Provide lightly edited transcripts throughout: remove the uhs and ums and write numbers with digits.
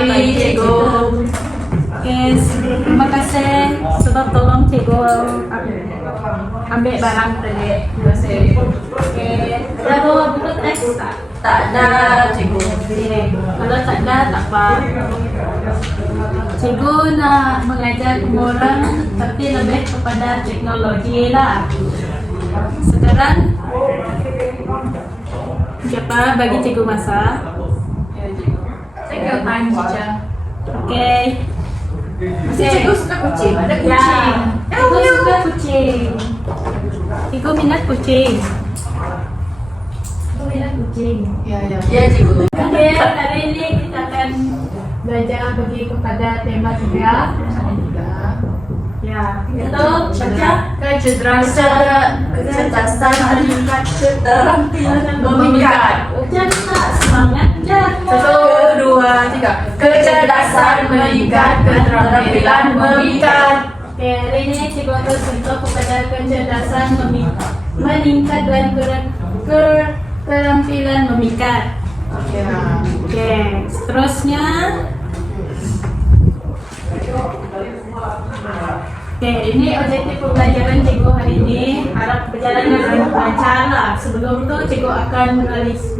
kasih Cikgu. Oke, terima kasih sebab tolong Cikgu ambil barang tadi. Terima kasih. Oke, ada bawa buku teks tak? Tak ada Cikgu. Oke, kalau tak ada tak apa. Cikgu nak mengajar orang tapi lebih kepada teknologi lah. Sekarang siapa bagi Cikgu masa? Take your time, teacher. Oke. Masih Cikgu suka kucing. Ada Ya, kucing. Cikgu suka kucing. Cikgu minat kucing. Cikgu minat kucing. Ya, ya. Ya, Cikgu. Oke, hari ini kita akan belajar bagi kepada tema 3. Ya, itu baca Kecerdasan meningkat keterampilan memikat. cerita semangat Satu, dua, tiga. Kecerdasan meningkat keterampilan memikat. Oke, hari ini Cikgu akan contoh kepada kecerdasan meningkat dan keterampilan memikat. Ya. Oke, seterusnya. Oke, ini objektif pembelajaran Cikgu hari ini. Harap berjalan dengan lancar lah. Sebelum itu Cikgu akan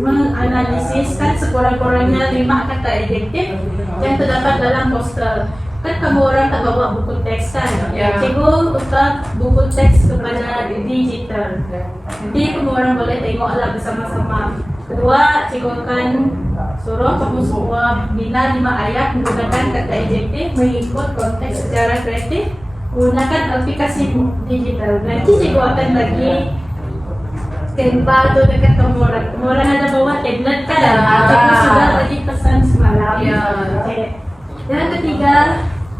menganalisiskan sekurang-kurangnya 5 kata adjektif yang terdapat dalam poster. Kan kamu orang tak bawa buku teks kan? Ya. Cikgu letak buku teks kepada digital. Nanti kamu orang boleh tengoklah bersama-sama. Kedua, Cikgu akan suruh kamu semua bina 5 ayat menggunakan kata adjektif mengikut konteks secara kreatif. Gunakan aplikasi digital. Nanti Cikgu akan bagi Canva tu dekat kamu orang. Kamu orang ada bawa tablet kan? Ya. Cikgu sudah bagi pesan semalam. Ya. Okey. Yang ketiga,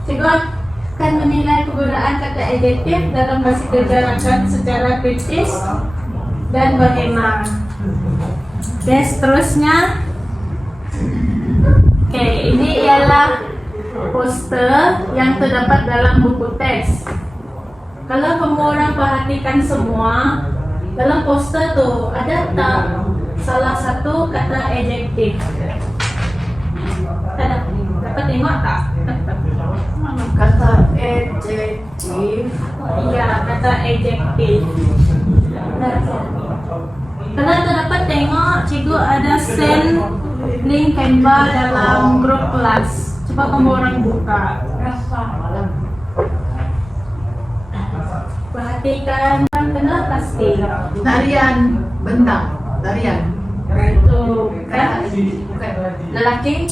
Cikgu akan menilai penggunaan kata adjektif dalam bahasa kerja rakan secara kritis dan berhema. Oke, seterusnya. Oke, ini ialah poster yang terdapat dalam buku teks. Kalau kamu orang perhatikan semua, dalam poster tu ada tak salah satu kata adjektif? Ada? Dapat tengok tak? Kata adjektif. Iya, kata adjektif. Kalau terdapat tengok, Cikgu ada send link Canva dalam grup kelas. Coba kamu orang buka. Perhatikan, kenal pasti. Tarian bentang. Tarian. Itu kan Lelaki.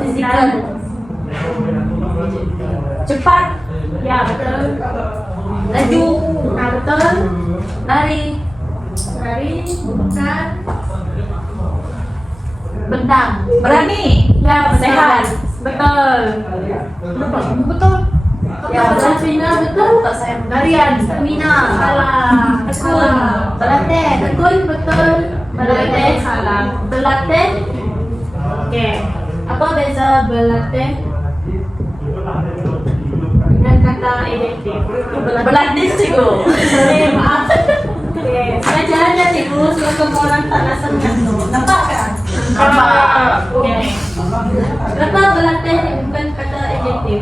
fisikal. Cepat. Ya betul. Laju. Nah, betul. Lari. Lari, bukan. Bentang. Berani. Ya betul. Sehat. Betul. Kenapa? Betul. Ya betul. Cina betul. Tak saya. Larian. Stamina. Salah. Tekun. Berlatih. Tekun betul. Berlatih salah. Berlatih. Oke. Apa beza berlatih dengan kata adjektif? Berlatih Cikgu. Sorry, maaf. Oke. Saya jalan ya Cikgu. Sebab kamu orang tak rasa mengantuk. Nampak kan? Nampak. Oke. Kenapa berlatih bukan kata adjektif?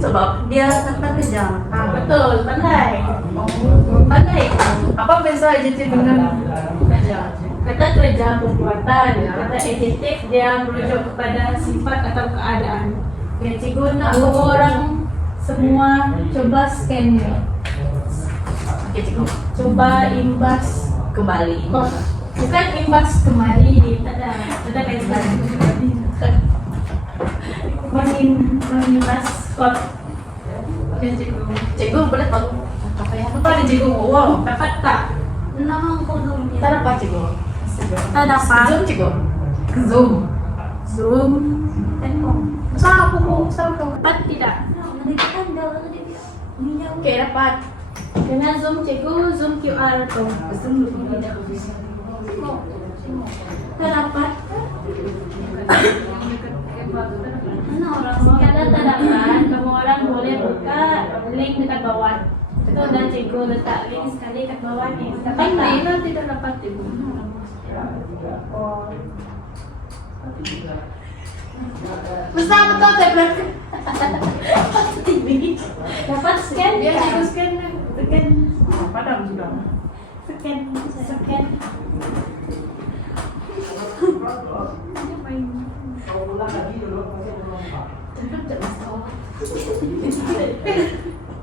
Sebab dia kata kejam. Betul. Pandai. Pandai. Apa beza adjektif dengan kejam? Kata kerja perbuatan, kata adjektif dia merujuk kepada sifat atau keadaan. Ya, Cikgu nak orang semua coba scan ni. Okey Cikgu. Coba imbas Kembali. bukan imbas kembali, tak ada kaitan. Mengimbas kod. Okey Cikgu. Cikgu boleh tahu apa ada Cikgu? Wow. Dapat tak? Nama kodenya. Tak dapat Cikgu. Tak dapat. Zoom Cikgu. Zoom. Zoom. Sama aku. Dapat tidak? Okey dapat. Dengan Zoom Cikgu, Zoom QR tu. Tak dapat. Kalau tak dapat, kamu orang boleh buka link dekat bawah. Itu dan Cikgu letak link sekali kat bawah ni. Dapat tak? Tidak dapat Cikgu. Bersama tuh tablet. TV. Dapat scan? Biar ya? cikgu scan. Scan. Padam sudah. Scan. Scan.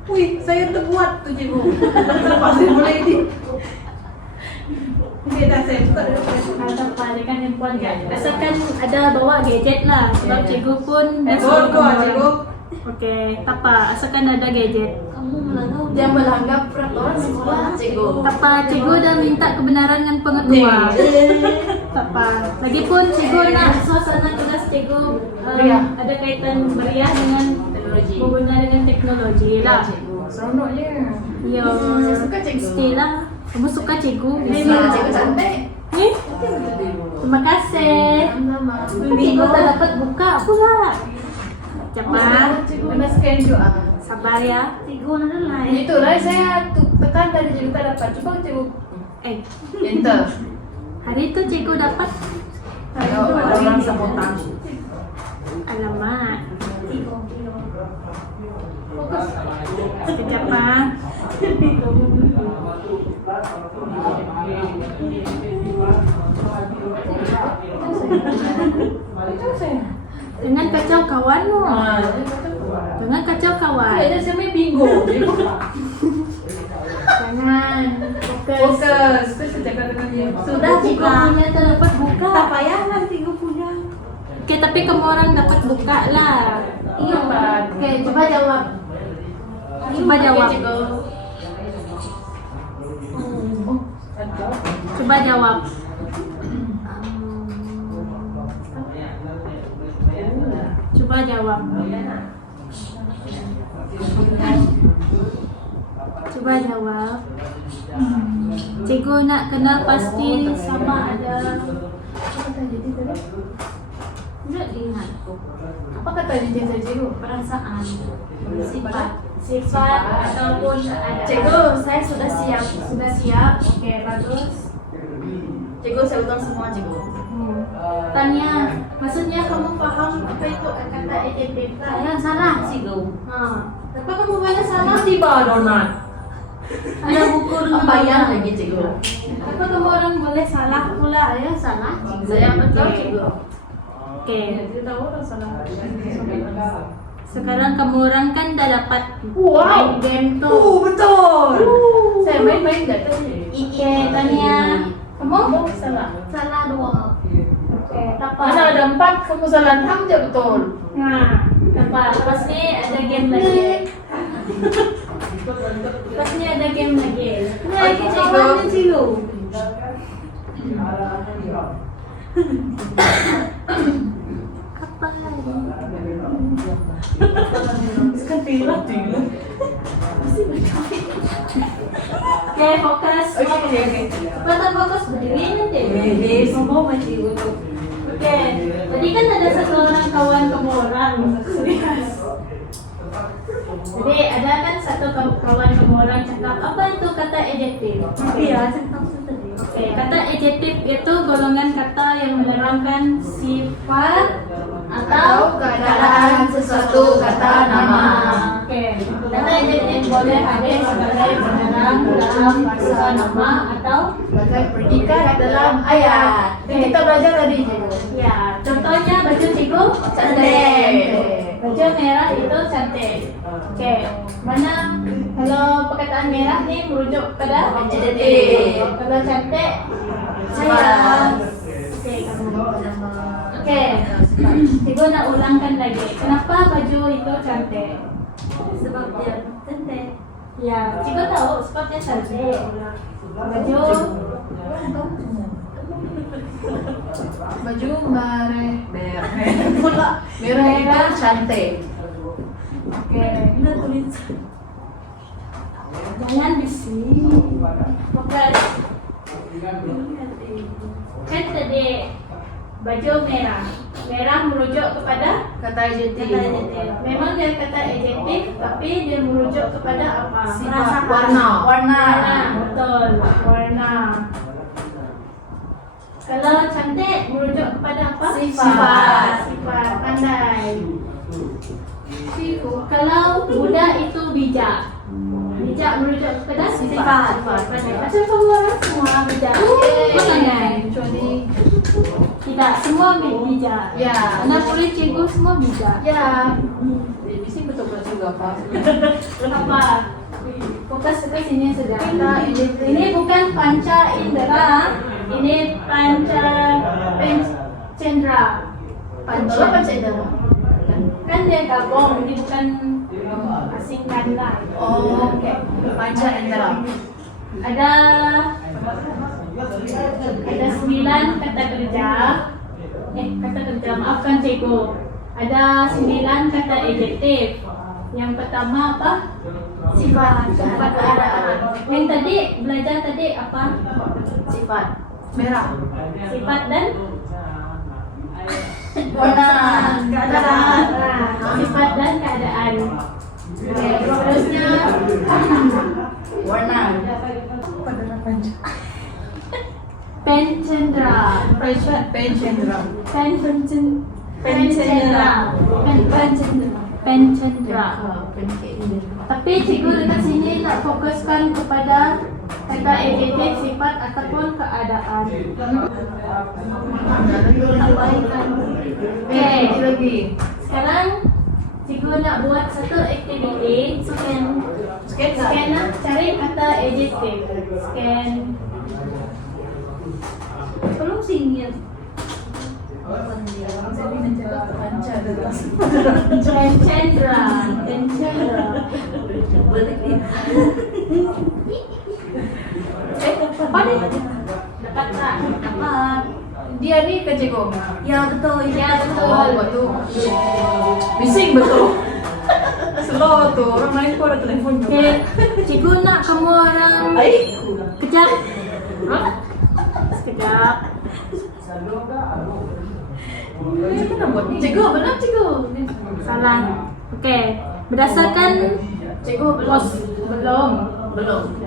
Wih, saya terbuat tuh cikgu. Pasti mulai ini. Beda saya buka dulu. Ada balikan handphone kan? Asalkan ada bawa gadget lah. Sebab cikgu pun Cikgu. Oke, tapa. Asalkan ada gadget. Dia melanggar peraturan sekolah, cikgu. Tapa, cikgu dah minta kebenaran dengan pengetua. Tapa. Lagipun cikgu nak suasana kelas cikgu Meriah. ada kaitan meriah dengan Teknologi. berguna dengan teknologi lah. Cikgu. Seronoknya. Yo, Saya suka cikgu. Pastilah. Kamu suka cikgu? Memang cikgu cantik. Eh? Terima kasih. Sama. Minggu tak dapat buka pula. Cepat. Cikgu nak scan juga. Sabar ya. Cikgu ada lain. Itu lah saya tekan dari cikgu tak dapat. Coba cikgu. Enter. Hari itu cikgu dapat Ayo, orang sabotaj. alamat. Fokus. Sekejap Pak. Dengan kacau kawanmu. Dengan kacau kawan. Kayaknya saya main bingo. Jangan. Fokus. Fokus. Saya cakap dengan dia. Sudah cikgu punya tak dapat buka. Tak payah lah cikgu punya. Oke, tapi kamu orang dapat buka lah. Iya, Pak. Oke, coba jawab. Coba jawab. Coba jawab. Coba jawab. Coba jawab. Cikgu nak kenal pasti sama ada. Tidak ingat. Apa kata dia cikgu? Perasaan, sifat ataupun ada. Cikgu, saya sudah siap. Sudah siap. Oke, bagus. Cikgu, saya ulang semua cikgu. Tanya, maksudnya kamu paham apa itu kata adjektif? Saya salah cikgu. Apa kamu banyak salah? Tiba donat. Ada buku dulu. Bayang lagi cikgu. Apa kamu orang boleh salah pula? Saya salah. Saya betul cikgu. Oke. Dia tahu orang salah. Sekarang kamu orang kan dah dapat Wow. main game tuh. Betul. Saya main-main gak tadi. Oke, Tania. Kamu? Salah. Salah dua. Oke, apa? Mana ada 4, kamu salah 6 aja betul. Nah, apa? Pasti ada game lagi. Pasti ada game lagi. Oke, cikgu. Cikgu. Apa lagi? Kan tilah. Oke, fokus. Oke. Cepetan fokus berdiri nanti. Semua masih untuk. Oke, tadi kan ada satu orang kawan kamu orang. Serius. Jadi ada kan satu kawan kamu orang cakap apa itu kata adjektif? Iya, Oke, kata adjektif itu golongan kata yang menerangkan sifat atau keadaan sesuatu kata nama. Oke, kata adjektif boleh hadir sebagai penerang dalam bahasa nama atau Bagai predikat dalam ayat. Yang kita belajar tadi cikgu. ya, contohnya baju cikgu Cantik. Baju merah itu cantik. Oke, mana kalau perkataan merah nih merujuk pada Adjektif. Kalau cantik saya. Oke, kamu. Oke, cikgu nak ulangkan lagi. Kenapa baju itu cantik? Sebab dia cantik. Ya, cikgu tahu sebabnya cantik. Baju Baju merah. Pula merah itu cantik. oke. Jangan bising. Fokus. Kan tadi baju merah. Merah merujuk kepada Kata adjektif. kata adjektif. Memang dia kata adjektif, tapi dia merujuk kepada apa? Sifat. Warna. Warna, betul. Warna. Kalau cantik merujuk kepada apa? Sifat. Sifat. Pandai. Kalau muda itu bijak. Bijak merujuk kepada Sifat. Pandai. Macam kamu orang semua bijak. Pandai. Kecuali Tidak, semua bijak. ya. Anak murid cikgu semua bijak. Ya. Bising betul-betul juga Pak. Apa? Fokus ke sini saja. Ini bukan panca indera, ini panca pencendera. Panca indera. Kan dia gabung, ini bukan asing ganda. Oh, oke. Panca indera. Ada 9 kata kerja. Kata kerja, maafkan cikgu. Ada 9 kata adjektif. Yang pertama apa? Sifat. Sifat keadaan. Yang tadi belajar tadi apa? Sifat. Merah. Sifat dan Warna. Keadaan. Sifat dan keadaan. Oke, terusnya warna. Pencendera. Pencendera. Pencendera. Tapi cikgu dekat sini tak fokuskan kepada kata adjektif, sifat ataupun keadaan. Oke, lagi. Sekarang cikgu nak buat satu aktiviti. Scan lah, cari kata adjektif. Scan. Tolong singit. Pencendera. Apa nih? Dapat tak? Dapat. Dia nih ke Ceko. Ya betul. Oh, betul. Bising betul. Slow tuh. Orang lain kok ada telepon juga. Oke, cikgu nak kamu orang kejap. Sekejap. Ceko, benar Ceko. Salah. Oke, berdasarkan Ceko pos belum. Belum.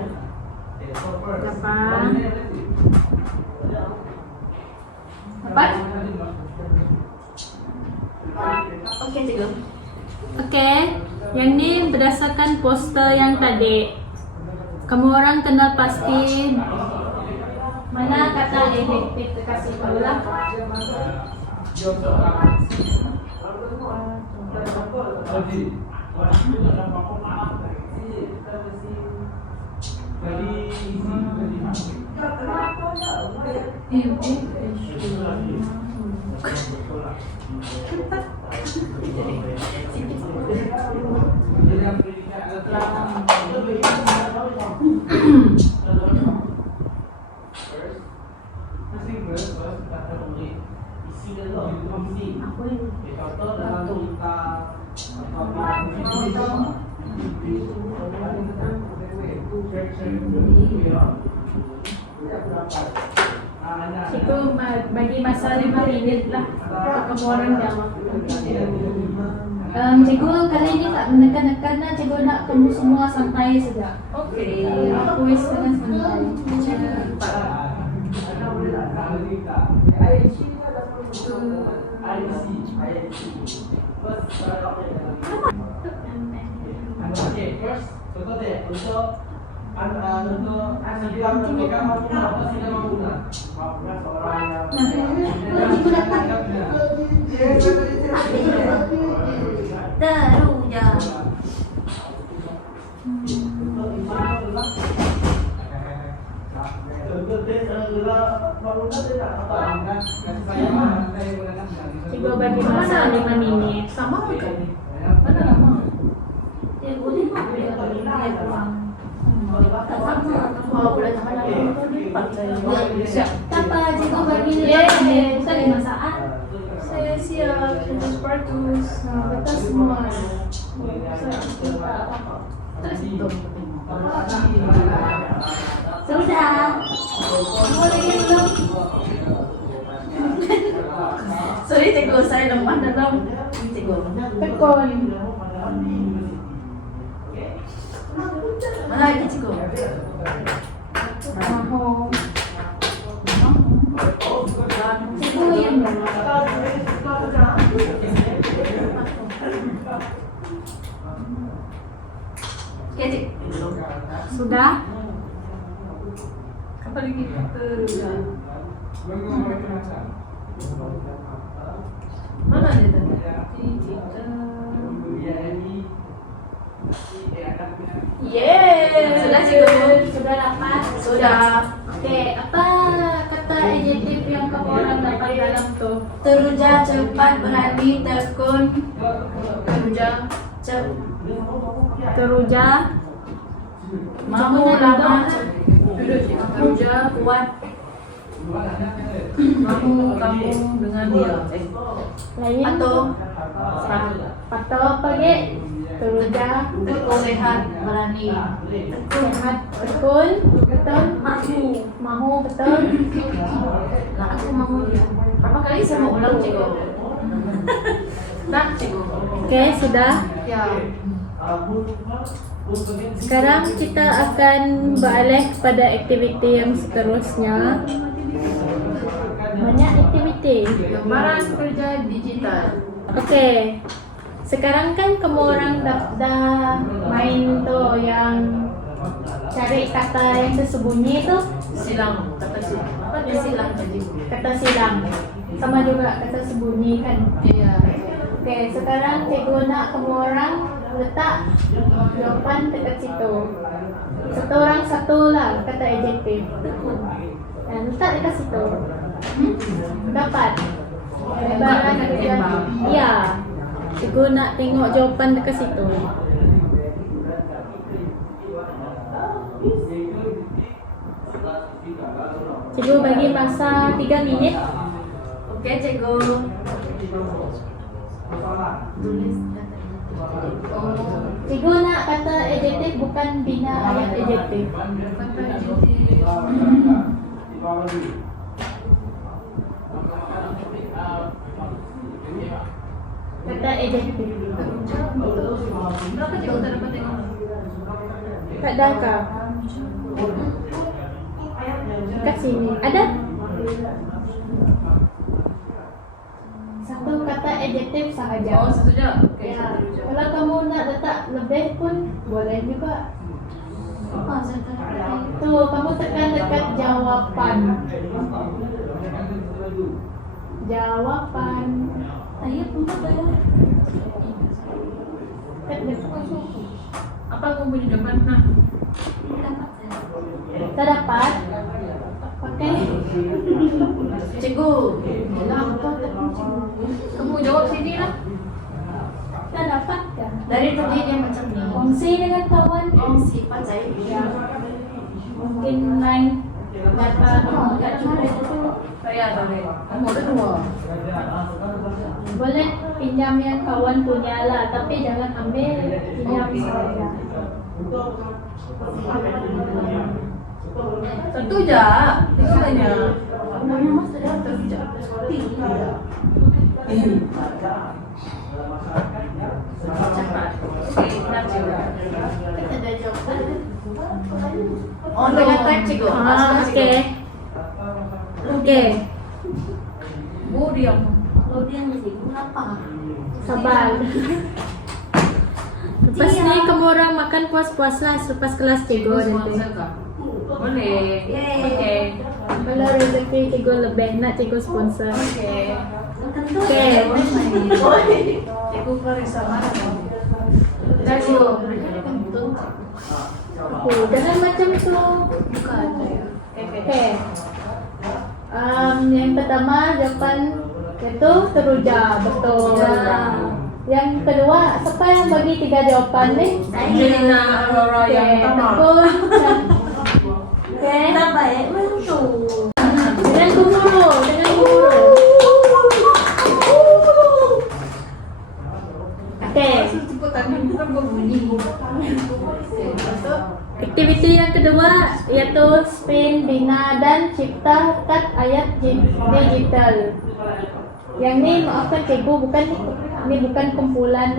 Dapat. Dapat? Oke Ceko. Oke, yang ini berdasarkan poster yang tadi. Kamu orang kenal pasti mana kata adjektif terkasih pula. Cikgu bagi masa 5 minit lah untuk kamu orang jawab. Cikgu kali ini tak menekan-nekan lah, cikgu nak kamu semua santai saja. Oke. Kuis dengan santai. Cikgu bagi masa 5 minit. Sama kan? Mana nama? Ya boleh tak dia pulang. Tak sama. Kalau boleh sama lagi. Siap. Tak apa, cikgu bagi 5 minit. Kita 5 saat. Saya siap. Terus partus. Betul semua. Sudah. Kamu lagi belum? Sorry Cikgu, saya lemah dalam Cikgu. Tekon. Mana lagi Cikgu? Maho. Sudah? Apa lagi? Teruja. Mana dia tadi? Yes. Sudah, cikgu. Sudah dapat. Sudah. Oke, apa kata adjektif yang kamu orang dapat dalam tuh? Teruja, cepat, berani, tekun, Teruja. Teruja, mampu, Lama. lama, Teruja. kuat, Kamu dengan dia. lain atau apa ge? Teruja, tekun, sehat, berani, sehat, tekun, betul, mahu, betul. Nah, aku mau ya. Berapa kali saya mau ulang, cikgu? Nah, cikgu. Oke, sudah. Ya. Sekarang kita akan beralih pada aktiviti yang seterusnya. Banyak aktiviti. Gambaran kerja digital. Oke. Sekarang kan kamu orang dah main tuh yang cari kata yang tersembunyi itu, Silang. Kata silang. Apa dia silang tadi? kata silang. Sama juga kata sembunyi kan. Iya. Oke, sekarang cikgu nak kamu orang letak jawaban dekat situ. Satu orang satu lah kata adjektif. Dan letak dekat situ. Dapat. Lebaran kerja. Iya. Cikgu nak tengok jawapan dekat situ. Cikgu bagi masa 3 minit. Oke, cikgu. Tulis. Cikgu nak kata adjektif bukan bina ayat adjektif. Kata adjektif. Kata adjektif. Berapa cikgu tak dapat tengok? Tak ada kah? Kat sini. Ada? Satu kata adjektif sahaja. Oh, setuju. Oke, Ya. setuju. Kalau kamu nak letak lebih pun boleh juga. Apa saya tadi? Tuh, kamu tekan dekat jawapan. Jawapan. Ayo, buka ya. Dekat dekat. Apa kamu punya jawaban? Nah, Dapat saya. Tak dapat. Oke. Cikgu. Yalah, apa tekun, cikgu? kamu jawab sini lah. Tak dapat kan? Dari tadi dia macam ni. Kongsi dengan kawan. Oh, sifat saya. Ya. Mungkin lain data kamu tak cukup itu. Saya tahu. Kamu ada dua. Boleh pinjam yang kawan punya lah, tapi jangan ambil, pinjam saja. Satu je. Itu banyak. Namanya mas tadi teruja. Cepat. Oke, benar cikgu. Kita dah jawapan. Oh, dengan type, cikgu. Oke. Oke. Bu diam. Kalau dia ni, cikgu, apa? Sabar. Lepas ni kamu orang makan puas-puas lah selepas kelas cikgu nanti. sponsor kah? Boleh. Yeay. Oke. Kalau rezeki cikgu lebih nak cikgu sponsor. Oke. Tentu. Oke. Cikgu Clarissa mana kamu? Dah, cikgu. Jangan macam tu. Bukan saya. Oke. Yang pertama jawapan itu teruja, betul. Ya. Yang kedua, siapa yang bagi 3 jawapan nih? Angelina Aurora Oke, yang pertama. tekun. Oke. Tak baik, mentu. Dengan guru, dengan guru. Oke. Cepetan bukan berbunyi. Aktiviti yang kedua yaitu spin, bina, dan cipta kat ayat digital. Yang ni maafkan cikgu, ini bukan kumpulan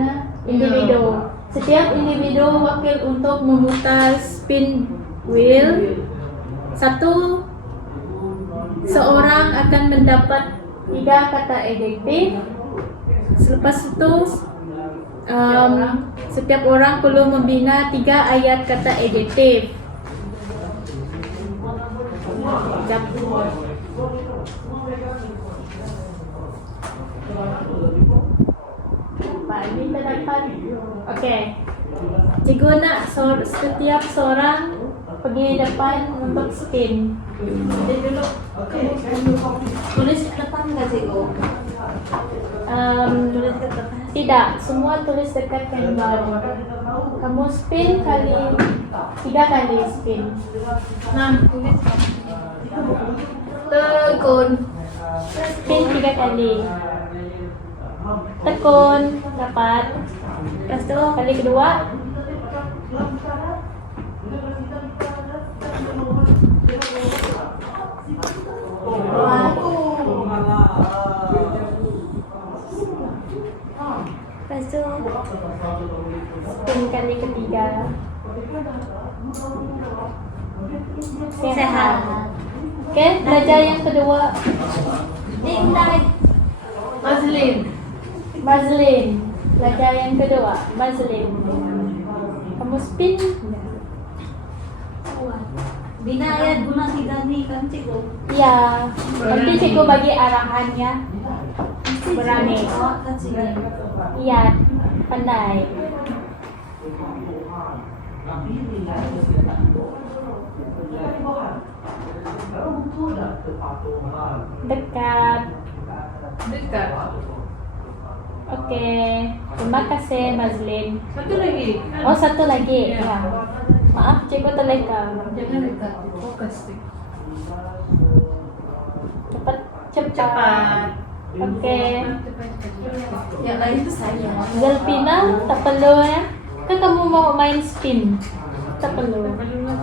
individu. Setiap individu wakil untuk memutar spin wheel. Seorang akan mendapat 3 kata adjektif. Selepas itu setiap orang perlu membina 3 ayat kata adjektif. Jap. Ini terdapat. Oke. Cikgu nak setiap seorang pergi depan untuk spin. Jadi dulu. Oke. Tulis ke depan nggak cikgu? Tulis ke depan. Tidak, semua tulis dekat handball. Kamu spin 3 kali spin. Nah, tulis. Tekun. Spin 3 kali. Tekun, dapat. Lepas tu kali kedua. Lepas tu spin kali ketiga. Sehat. Okay, belajar yang kedua. Mazlin. Belajar yang kedua. Mazlin. Kamu spin. Bina ayat guna 3 nih kan cikgu. Ya. Nanti cikgu bagi arahannya. Berani. Kan sini. Iya. Pandai. Dekat. Oke. Terima kasih Mazlin. Satu lagi. Oh, satu lagi. Ya. Maaf, cikgu terleka. Jangan dekat. Fokus. Cepat. Oke. Yang lain itu saya. Zelpina, tak perlu ya. Kan kamu mau main spin. Tak perlu.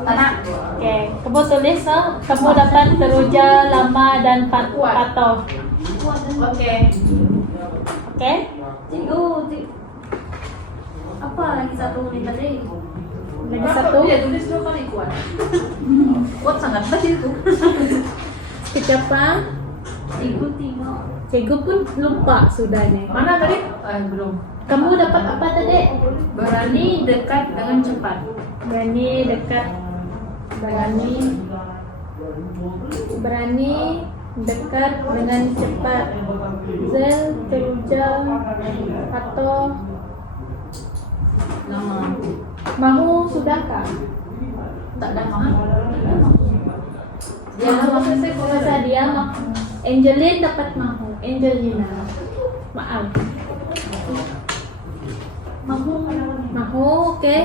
Tanah. Oke, kamu tulis kamu dapat teruja, lama dan patuh. Oke. Oke? Cikgu. Apa lagi satu nih tadi? Lagi satu. Ya tulis 2 kali kuat. Kuat sangat banget itu. Siapa? Cikgu tengok. Cikgu pun lupa sudah nih. Mana tadi? Belum. Kamu dapat apa tadi? Berani dekat dengan cepat. Berani dekat. Berani dekat dengan cepat. Zel, teruja, atau Lama. mahu sudahkah? Tak ada mau. Ya, masa dia mahu. Angelina dapat mahu. Angelina. Maaf. Mahu, oke.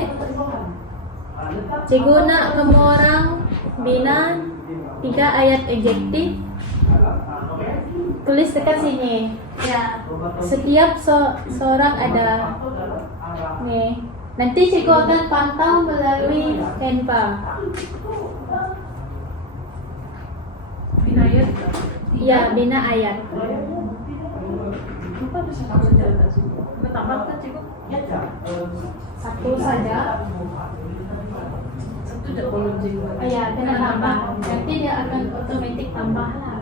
Cikgu nak kamu orang bina 3 ayat adjektif. Tulis dekat sini. Ya. Setiap seorang ada. Nih. Nanti cikgu akan pantau melalui Canva. Bina ayat. Ya, bina ayat. Apa bisa kamu cerita sih? Bertambah kan cikgu? Satu saja. Satu tidak boleh cikgu. Ya, kena tambah. Nanti dia akan otomatis tambah lah.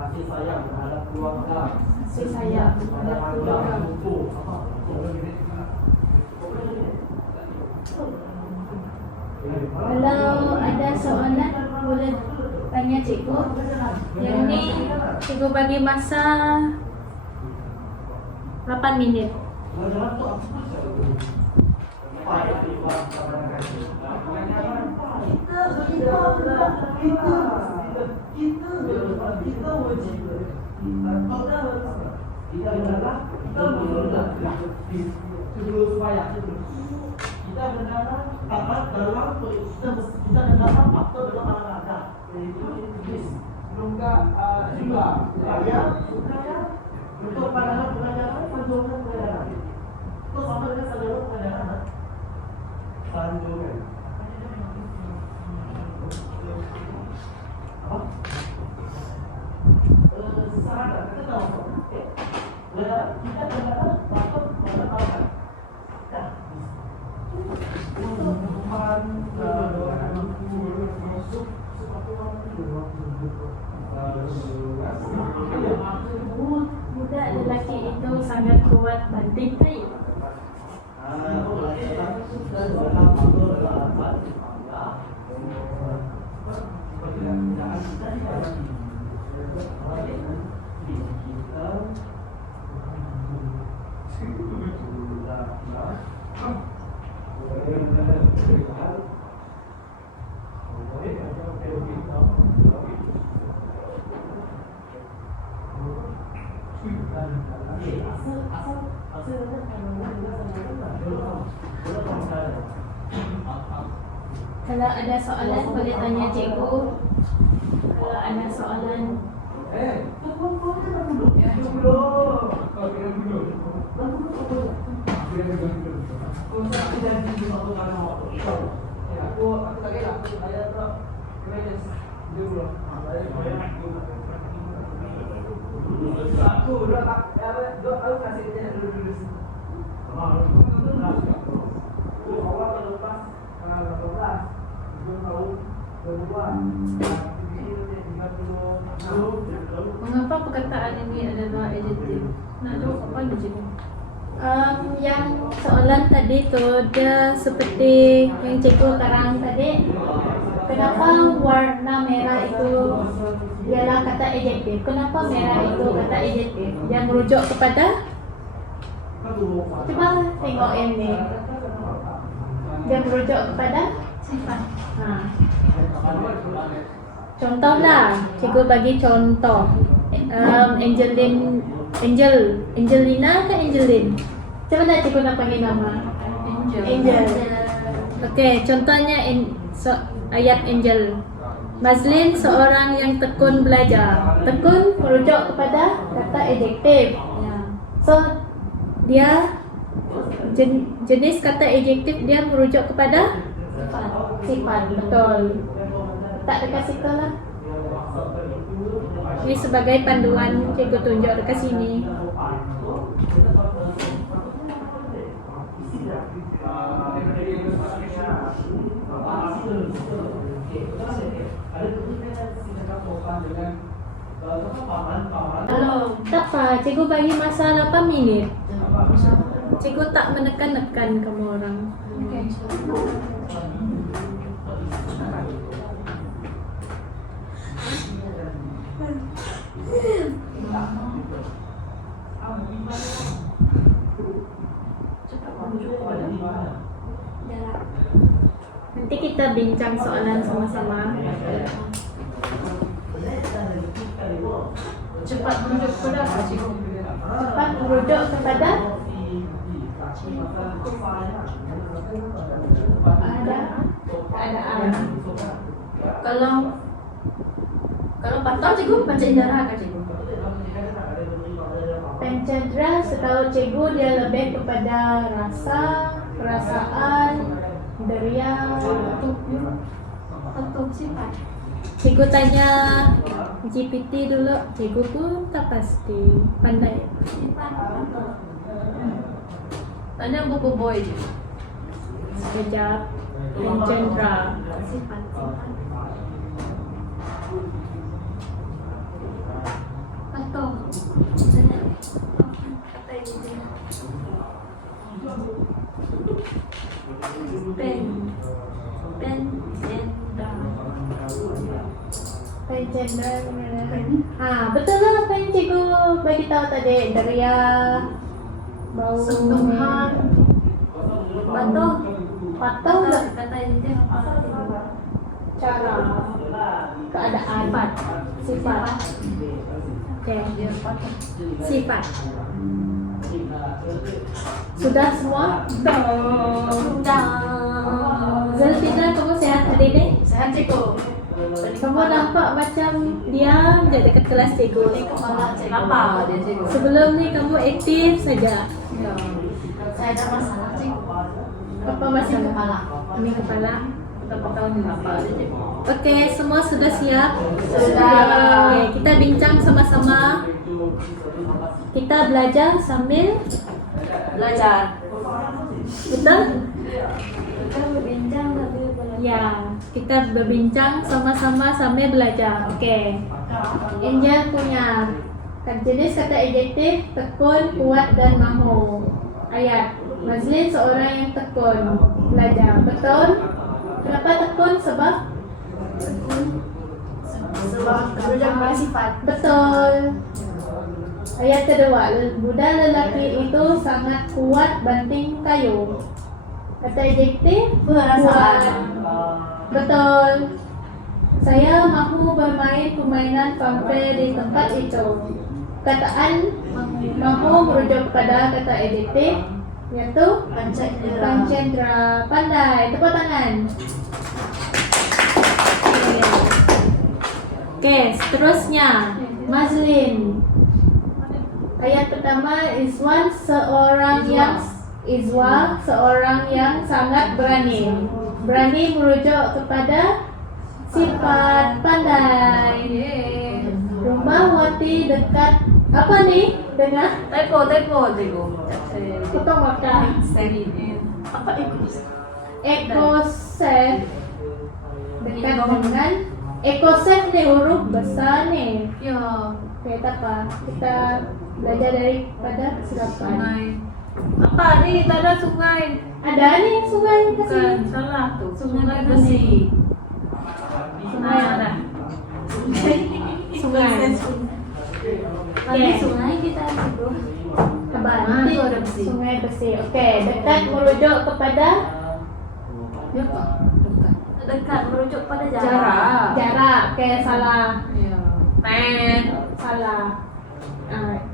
Kasih sayang terhadap keluarga. Kasih sayang terhadap keluarga. Kalau ada soalan boleh tanya cikgu. Yang ini cikgu bagi masa 8 minit. Kita berdarah tamat dalam kita berdarah faktor dalam anak-anak yaitu Inggris juga saya untuk pandangan pengajaran sanjungan pengajaran itu sama dengan sanjungan pengajaran sanjungan apa? Sahabat kita tahu kita berdarah faktor pengetahuan Budak lelaki itu sangat kuat banting kayu. Kalau ada soalan boleh tanya cikgu. Kalau ada soalan mengapa perkataan ini adalah adjektif? Nak jawab apa ni cikgu? Yang soalan tadi tu dia seperti yang cikgu karang tadi. Kenapa warna merah itu ialah kata adjektif? Kenapa merah itu kata adjektif? Dia merujuk kepada, coba tengok yang ni. Dia merujuk kepada sifat. Contohlah, cikgu bagi contoh. Angelina ke Angelin? Macam mana cikgu nak panggil nama? Angel. Okey, contohnya ayat Angel. Mazlin seorang yang tekun belajar. Tekun merujuk kepada kata adjektif. So dia jenis kata adjektif dia merujuk kepada sifat. Betul. Tak dekat situ lah. Ini sebagai panduan cikgu tunjuk dekat sini. Tak apa, cikgu bagi masa 8 minit. Cikgu tak menekan-nekan kamu orang. Nanti kita bincang soalan sama-sama. Cepat menuju kepada apa cikgu? Cepat merujuk kepada keadaan. Kalau patah cikgu pancendera kan cikgu? Pencendera setahu cikgu dia lebih kepada rasa, perasaan, deria atau sifat. Cikgu tanya GPT dulu, cikgu pun tak pasti pandai. Tanya buku boy je. Sekejap. Pencendera. Atau Pencendera. Betul lah apa yang cikgu bagi tahu tadi. Deria, bau, sentuhan, patuh lah. kata ini apa? Cara, keadaan, sifat. Okay. Sifat. Sudah semua? Sudah. Zulfina, kamu sehat hari ini? Sehat cikgu. Kamu nampak macam diam je dekat kelas cikgu. Kepala cikgu. Apa dia cikgu? Sebelum ni kamu aktif saja. Saya ada masalah cikgu. Apa masalah? Kepala. Ini kepala. Tak tahu ni apa dia cikgu? Okey, semua sudah siap? Sudah. Okey, kita bincang sama-sama. Kita belajar sambil Belajar. betul? Kita berbincang tapi belajar. Ya, kita berbincang sama-sama sambil belajar. Okey. Angel punya jenis kata adjektif tekun, kuat dan mahu. Ayat. Mazlin seorang yang tekun belajar. Betul? Kenapa tekun? Sebab Merujuk kepada sifat. betul. Ayat kedua, budak lelaki itu sangat kuat banting kayu. Kata adjektif Perasaan. kuat. Betul. Saya mahu bermain permainan fanfare di tempat itu. Kataan mahu merujuk kepada kata adjektif yaitu Pancendera. pancendera. Pandai. Tepuk tangan. Oke, seterusnya Mazlin. Ayat pertama, Izwan seorang yang sangat berani. Berani merujuk kepada sifat pandai. Rumah Wati dekat apa nih dengan Typo. potong makan. Apa itu? Ekosef dekat dengan ekosef nih huruf besar nih. Ya, Kayak apa? Kita belajar daripada kesilapan. sungai. Apa nih? Tak ada sungai. Ada nih sungai Bukan, kasih. salah tuh. Sungai bersih. Sungai ada. Sungai. Lagi sungai kita bro. Kabar. Itu ada bersih. Sungai bersih. Oke, dekat merujuk kepada Ya, Pak. Bukan. Dekat merujuk pada jarak. Jarak. jarak. Oke, salah. Ya. Pen. Salah. Alright.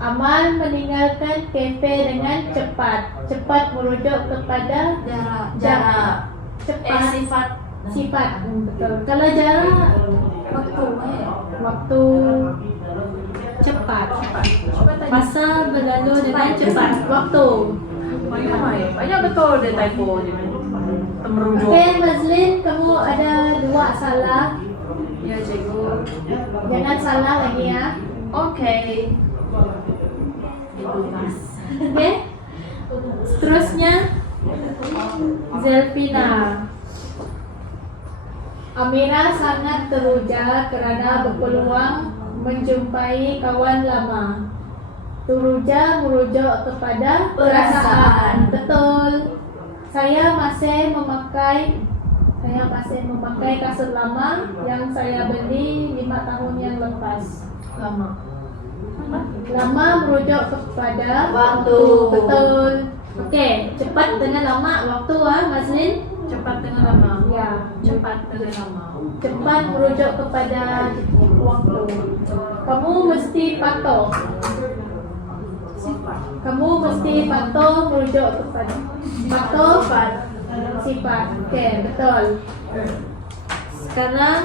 Aman meninggalkan kafe dengan cepat. Cepat merujuk kepada Jarak. cepat. Sifat. Sifat. Betul. Kalau jarak Waktu. waktu cepat. Masa berlalu dengan cepat. Waktu. Banyak betul dia typo je. Temerujuk. Oke, Mazlin, kamu ada 2 salah. Ya, cikgu. Jangan salah lagi ya. Oke. Oke. Seterusnya Zelfina. Amira sangat teruja kerana berpeluang menjumpai kawan lama. Teruja merujuk kepada perasaan. Betul. Saya masih memakai kasut lama yang saya beli 5 tahun yang lepas. Lama. Lama merujuk kepada Waktu. Betul. Oke, cepat dengan lama waktu Mazlin. Cepat dengan lama. Ya, Cepat dengan lama. cepat merujuk kepada waktu. Kamu mesti patuh. Sifat. Kamu mesti patuh merujuk kepada patuh sifat. Oke, betul. Sekarang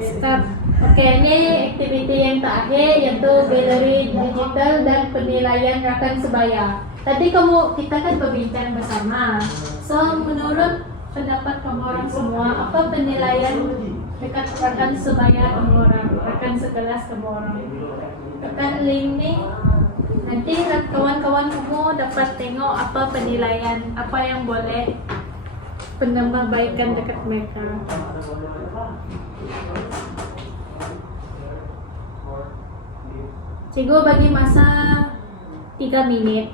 start. Oke, ini aktiviti yang terakhir yaitu galeri digital dan penilaian rakan sebaya. Tadi kita kan berbincang bersama. So, menurut pendapat kamu orang semua, apa penilaian dekat rakan sebaya kamu orang, rakan sekelas kamu orang? Tekan link nih. Nanti kawan-kawan kamu dapat tengok apa penilaian, apa yang boleh penambahbaikan dekat mereka. Cikgu bagi masa 3 minit.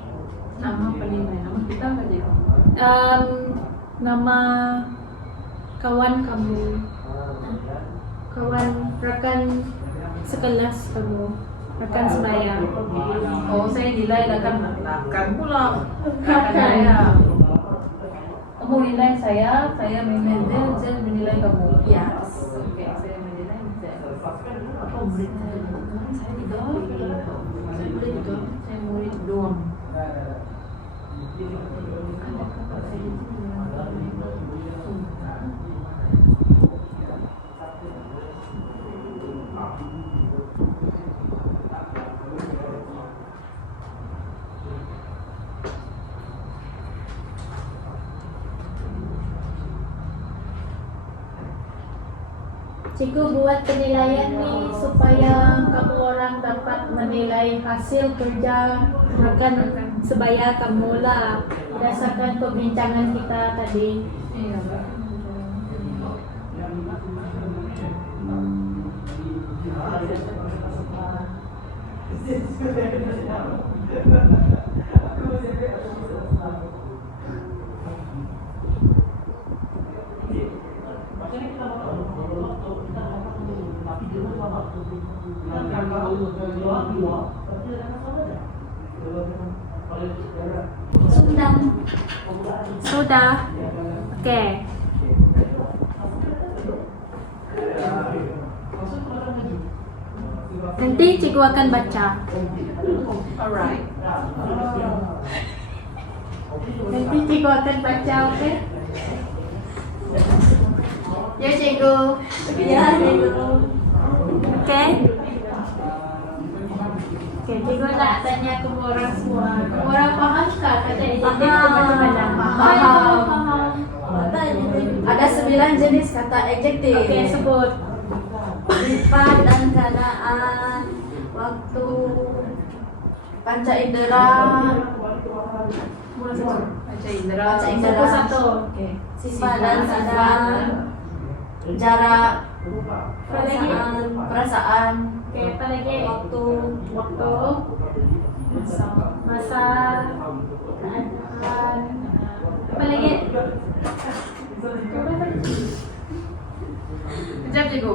Nama penilaian. Nama kita apa je? Nama kawan kamu, kawan rakan sekelas kamu, rakan sebaya. Oh, saya nilai akan pula. Rakan. Saya. Kamu nilai saya menilai Zel menilai kamu. Ya. Oke, saya menilai Zel. Saya tidak. Saya murid doang. Saya murid doang. Cikgu buat penilaian nih supaya kamu orang dapat menilai hasil kerja rakan sebaya kamu lah berdasarkan perbincangan kita tadi. Iya. Sudah. Oke. Nanti cikgu akan baca. Alright. Nanti cikgu Cikgu akan baca, okay? Ya, cikgu. Ya, cikgu. Okay? Okay, cikgu nak tanya ke orang semua. Orang faham kah kata ejektif tu macam mana? Faham. Ada 9 jenis kata adjektif. Okay, sebut. Sifat dan keadaan, waktu, panca indera, Mula satu. Macam indera. Satu satu. Okay. sifat dan keadaan, jarak, Apa lagi? perasaan, Okay, apa lagi? waktu, Waktu. Masa. Keadaan. Apa lagi? Sekejap cikgu.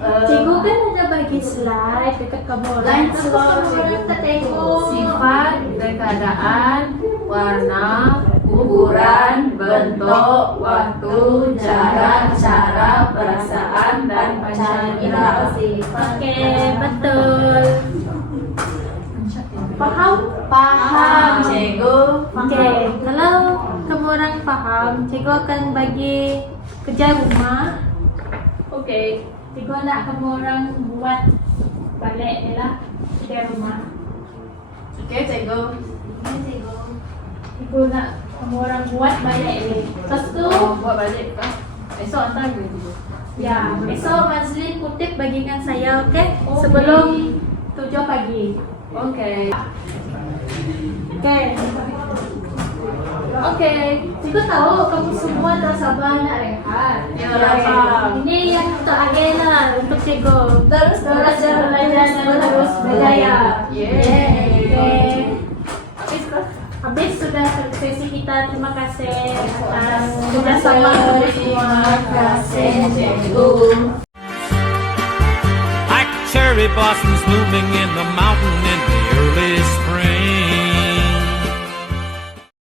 Cikgu kan ada bagi slide dekat kamu. Line Tapi slow, kamu cikgu. orang tak tengok. Sifat dan keadaan, warna, ukuran, bentuk, waktu, jarak, cara, perasaan, dan panca-indera. Okey, betul. Faham? Paham, cikgu. Okey, kalau kamu orang faham, cikgu akan bagi kerja rumah. Okey, cikgu nak kamu orang buat balik ni lah kerja rumah. Okey, cikgu. Cikgu nak kamu orang buat balik ni. Lepas tu, Buat balik ke? Esok hantar ke cikgu? ya, besok Mazlin kutip bagikan saya, okey? Sebelum 7 pagi. Okay. Okey. Okey, cikgu tahu kamu semua tak sabar nak rehat. Ya, faham. Ini yang untuk agenda untuk cikgu. Terus belajar dan terus berjaya. Yeay. Okey. Habis ke? Habis sudah sesi kita. Terima kasih atas kerjasama kamu semua. Terima kasih, cikgu. Like cherry blossoms blooming in the mountain in